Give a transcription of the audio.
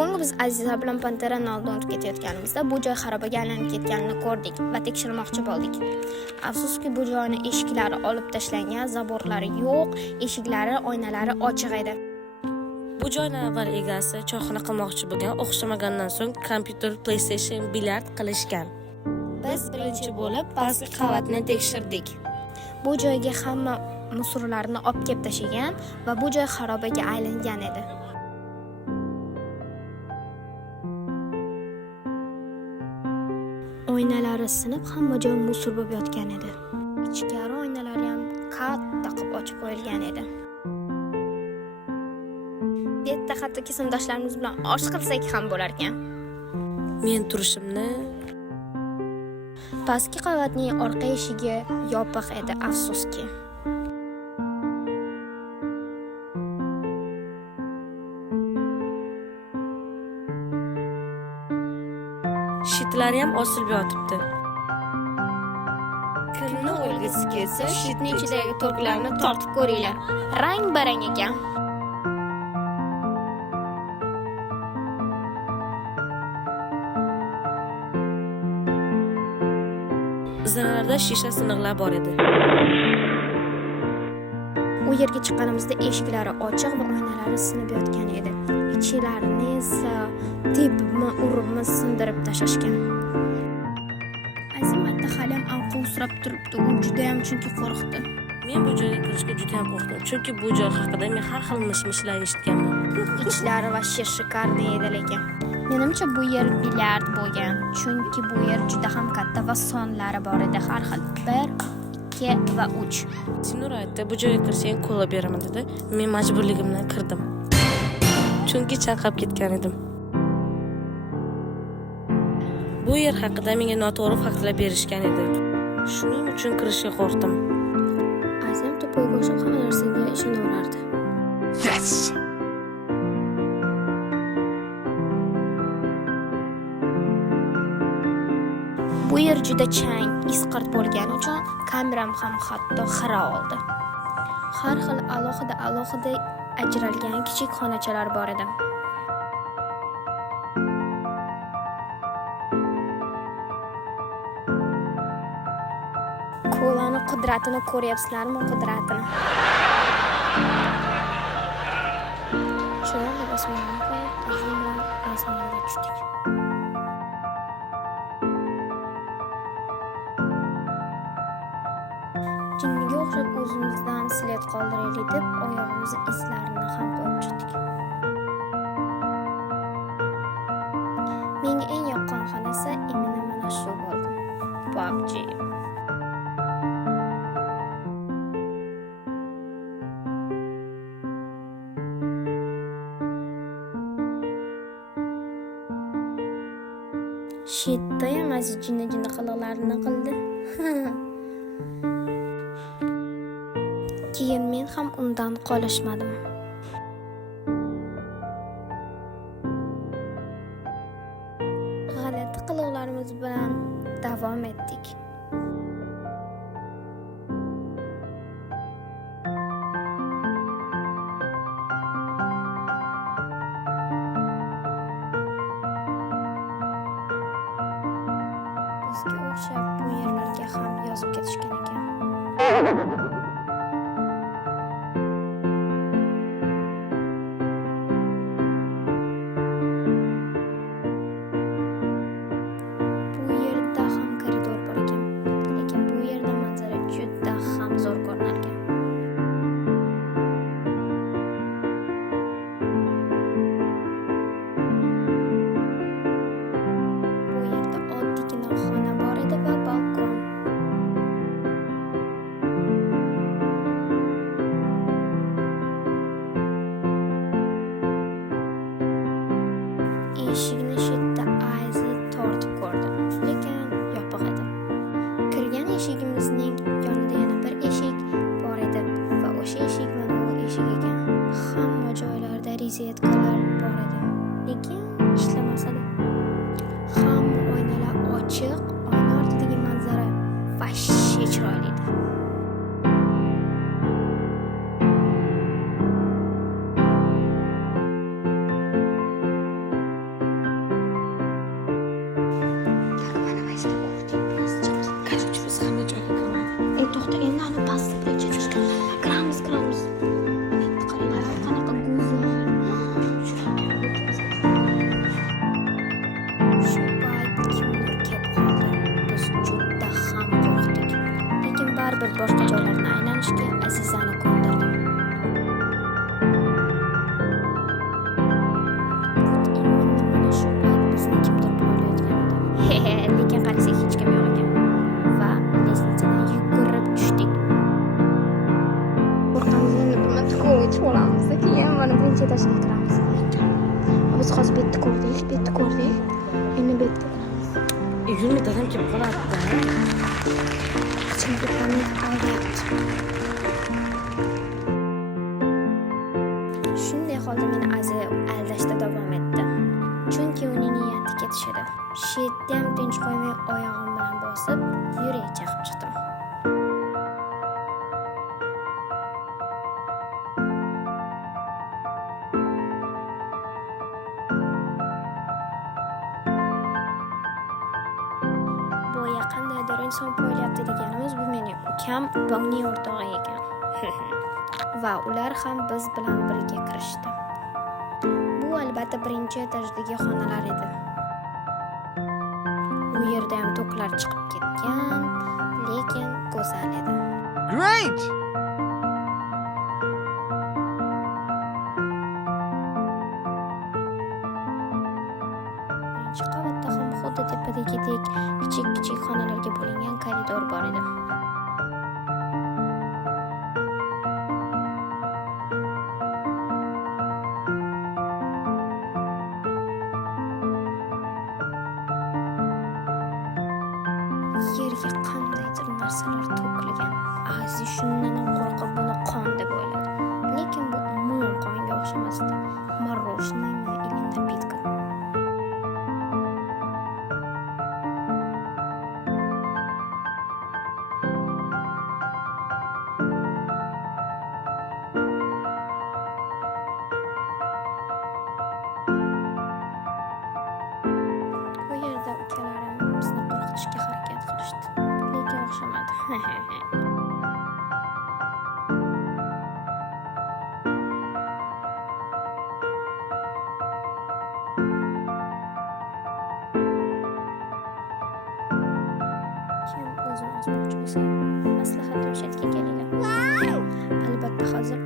Bugun biz Aziza bilan Pantera Noldan o'tib ketayotganimizda bu joy xarobaga aylanib ketganini ko'rdik va tekshirmoqchi bo'ldik. Afsuski, bu joyning eshiklari olib tashlangan, zaborlari yo'q, eshiklari, oynalari ochiq edi. Bu joyning avval egasi choyxona qilmoqchi bo'lgan, o'xshamagandan so'ng kompyuter, PlayStation, bilyard qilishgan. Biz birinchi bo'lib pastki qavatni tekshirdik. Bu joyga hamma musorlarni olib kelib tashagan va bu joy xarobaga aylangan edi. Oynalari sinib, hamma joy musor bo'lib yotgan edi. Ichkari oynalari ham katta qilib ochib qo'yilgan edi. Bu yerda hatto kesimdoshlarimiz bilan osh qilsak ham bo'lar ekan. Men turishimni Pastki qavatning orqa eshigi yopiq edi, afsuski. shitlari ham osilib yotibdi. Kimni o'lgisi kelsa, shitning ichidagi to'rtlarni tortib ko'ringlar. Rang-barang ekan. Zinalarda shisha siniqlar bor edi. U yerga chiqqanimizda eshiklari ochiq va oynalari sinib yotgan edi. Ichilarini esa tepibmi, uribmi sindirib tashashgan. Azimatda hali ham anqovsirab turibdi. U juda ham chunki qo'rqdi. Men bu joyga kirishga juda ham qo'rqdim, chunki bu joy haqida men har xil mish-mishlar eshitganman. Ichlari va shikarni edi lekin. Menimcha bu yer bilyard bo'lgan, chunki bu yer juda ham katta va sonlari bor edi, har xil 1, 2 va 3. Sinur aytdi, bu joyga kirsang kola beraman dedi. Men majburligimdan kirdim. Chunki chanqab ketgan edim. Bu yer haqida menga noto'g'ri faktlar berishgan edi. Shuning uchun kirishga qo'rqdim. Azam to'payga o'xshab hamma narsaga ishonaverardi. Yes! Bu yer juda chang, isqirt bo'lgani uchun kameram ham hatto xira oldi. Har xil alohida ajralgan kichik xonachalar bor edi. Kolani qudratini ko'ryapsizlarmi, qudratini? Shunday osmonga qo'yib, Azim bilan osmonga tushdik. Jinniga o'xshab o'zimizdan sled qoldiraylik deb oyog'imiz izlarini ham qo'yib chiqdik. Menga eng yoqqan xonasi imini mana shu bo'ldi. PUBG. Shitda ham aziz jinni qiliqlarini qildi. Keyin men ham undan qolishmadim. G'alati qiliqlarimiz bilan davom etdik. Bizga o'xshab bu yerlarga ham yozib ketishgan ekan. Bu yerda ham koridor bor ekan, lekin bu yerda manzara juda ham zo'r ko'rinar ekan. Bu yerda oddiygina xona bor edi va balkon. Eshikni shitda Aziz tortib ko'rdi, lekin yopiq edi. Kirgan eshigimizning yonida yana bir eshik bor edi va o'sha eshik mana bu eshik ekan. Hamma joylarda rozetkalar bor edi, lekin ishlamas edi. Hamma oynalar ochiq, oyna ortidagi manzara vashshe chiroyli edi. to'xta, endi ani pastga chiqishga. Kiramiz. Qarang, qanaqa go'zal. Shu payt kimdir kelib qoldi. Biz juda ham qo'rqdik. Lekin baribir boshqa joylarni aylanishga Azizani ko'ndirdim. Mana shu payt bizni kimdir bolayotgan edi. Lekin qarasak hech kim yo'q ekan. Va lestnitsadan yugurib tushdik. Qo'rqamiz, endi bir marta ko'rib olamiz. Keyin mana birinchi etajga kiramiz. Biz hozir betni ko'rdik. Endi betga kiramiz. Yurmi dadam kelib qolyapti. Chunki panik olyapti. Shunday holda meni Aziz aldashda davom etdi. Chunki uning niyati ketish edi. Shu yerda ham tinch qo'ymay oyog'im bilan bosib, yurak chaqib chiqdim. Boya qandaydir inson poylayapti deganimiz bu mening ukam va uning o'rtog'i ekan. Va ular ham biz bilan birga kirishdi. Bu albatta birinchi etajdagi xonalar edi. U yerda ham to'klar chiqib ketgan, lekin go'zal edi. Great! Birinchi qavatda ham xuddi tepadagidek kichik xonalarga bo'lingan koridor bor edi. Yerga qandaydir narsalar to'kilgan. Aziz shundan ham qo'rqib buni qon deb o'yladi. Lekin bu umuman qonga o'xshamasdi. Мороженое или напитка. Bu yerda ukalarim bizni qo'rqitishga harakat qilishdi. Lekin o'xshamadi. Kim o'zini osmoqchi bo'lsa, maslahat o'rgatishga kelinglar. Albatta hozir